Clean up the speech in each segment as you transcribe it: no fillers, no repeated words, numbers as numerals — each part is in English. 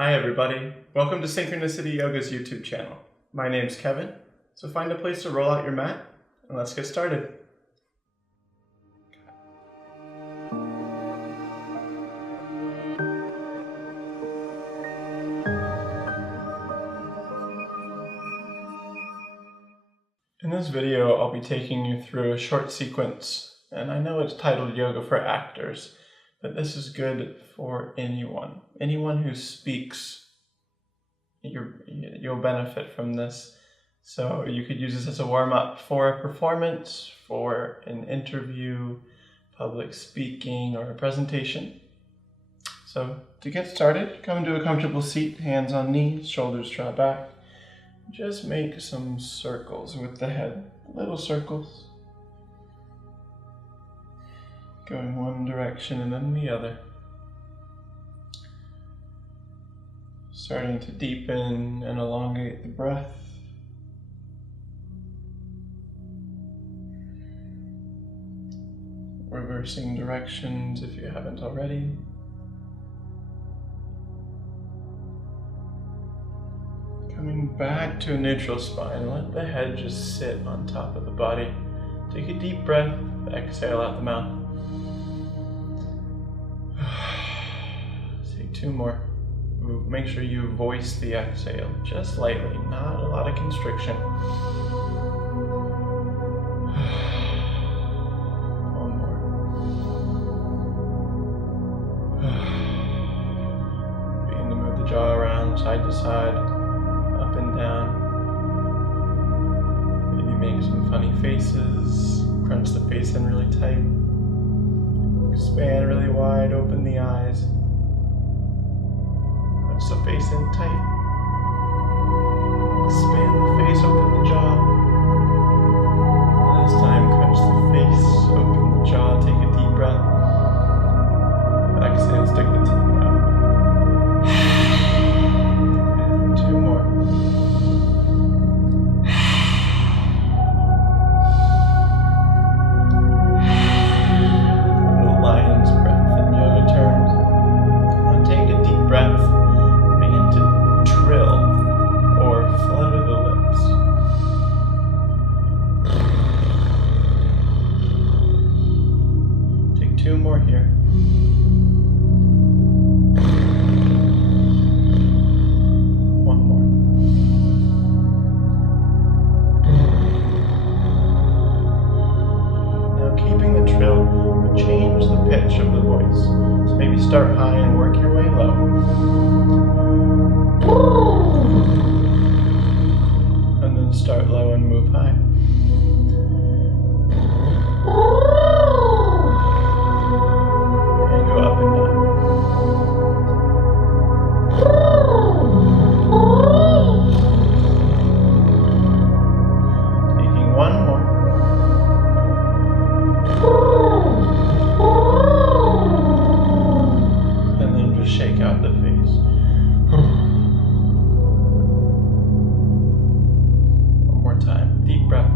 Hi everybody, welcome to Synchronicity Yoga's YouTube channel. My name's Kevin, so find a place to roll out your mat and let's get started. In this video, I'll be taking you through a short sequence, and I know it's titled Yoga for Actors, but this is good for anyone who speaks. You'll benefit from this. So you could use this as a warm-up for a performance, for an interview, public speaking, or a presentation. So to get started, come to a comfortable seat, hands on knees, shoulders draw back. Just make some circles with the head, little circles. Going one direction and then the other. Starting to deepen and elongate the breath. Reversing directions if you haven't already. Coming back to a neutral spine, let the head just sit on top of the body. Take a deep breath, exhale out the mouth. Take two more. Make sure you voice the exhale, just lightly, not a lot of constriction. One more. Begin to move the jaw around, side to side, up and down. Maybe make some funny faces, crunch the face in really tight. Expand really wide, open the eyes. Crunch the face in tight. Expand the face, open the jaw. Last time, crunch the face, open the jaw, take a deep breath. Exhale, stick the tongue out. And two more. Lion's breath in yoga terms. Now take a deep breath. Begin to trill or flutter the lips. Take two more here. One more. Now keeping the trill, but change the pitch of the voice. So maybe start high and work your way low. And then start low and move high. And go up and down. Taking one more. And then just shake out the face. One more time. Deep breath.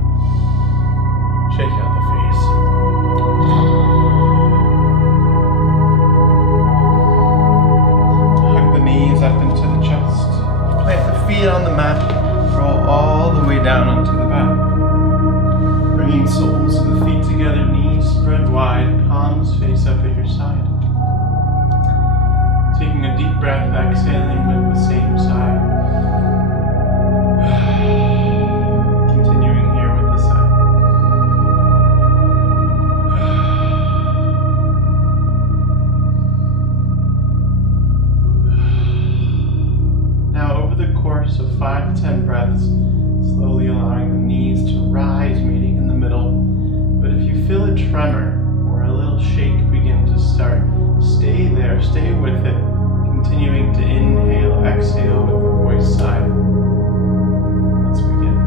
Shake out the face. Hug the knees up into the chest. Plant the feet on the mat. Roll all the way down onto the back. Bringing soles of the feet together, knees spread wide, palms face up at your side. Taking a deep breath, exhaling with the same side. Continuing here with the side. Now over the course of 5 to 10 breaths, slowly allowing the knees to rise, meeting in the middle. But if you feel a tremor or a little shake begin to start, stay there, stay with it, continuing to inhale, exhale with the voice side. Let's begin.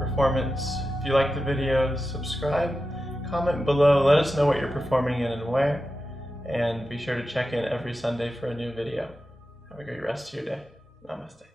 performance. If you like the videos, subscribe, comment below, let us know what you're performing in and where, and be sure to check in every Sunday for a new video. Have a great rest of your day. Namaste.